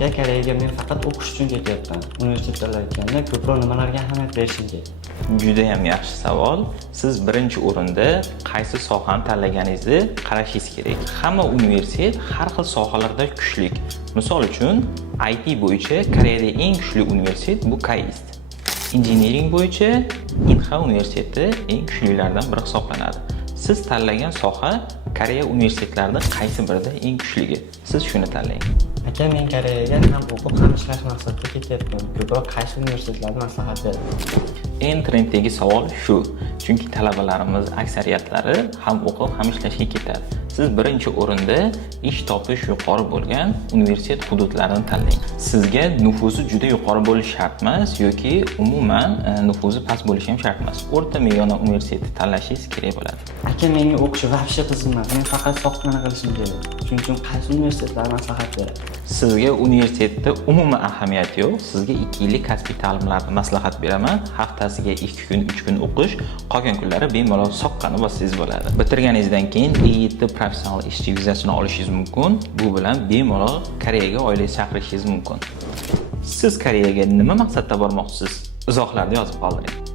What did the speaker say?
aka, Koreyaga men faqat o'qish uchun ketyapman. Universitetlar ekanda ko'proq nimalarga ahamiyat berishim kerak? Juda ham yaxshi savol. Siz birinchi o'rinda qaysi sohani tanlaganingizni qarashingiz kerak. Hamma universitet har xil sohalarda kuchli. Misol uchun, IT bo'yicha Koreyada eng kuchli universitet bu KAIST. Injiniring bo'yicha Inha universiteti eng kuchlilardan biri hisoblanadi. Siz tanlagan soha Koreya universitetlarida qaysi birida eng kuchligi? Siz shuni tanlang. Aka, men Koreyaga ham o'qib ham ishlash maqsadida ketyapman. Ko'proq qaysi universitetlarni maslahat beraman? Eng trenddagi savol shu. Chunki talabalarimiz aksariyatlari ham o'qib ham ishlashga ketadi. Siz birinchi o'rinda ish topish yuqori bo'lgan universitet hududlarini tanlang. Sizga nufuzi juda yuqori bo'lishi shart emas yoki umuman nufuzi past bo'lishi ham shart emas. O'rta me'yorli universitetni tanlashingiz kerak bo'ladi. Aka, menga o'qish vahshiy qiziqmas. Men faqat soxtani qilishim kerak. Shuning uchun qaysi universitetlarni maslahat berasiz? Sizga universitetda umuman ahamiyati yo'q. Sizga 2 yillik kasbiy ta'limlarni maslahat beraman. Haftasiga 2 kun, 3 kun o'qish, qolgan kunlari bemalol soqqani bossangiz bo'ladi. Bitirganingizdan keyin EYT professional ishchi vizasini olishingiz mumkin. Bu bilan bemalol Koreyaga oilangizni chaqirishingiz mumkin. Siz Koreyaga nima maqsadda bormoqchisiz? Izohlarda yozib qoldiring.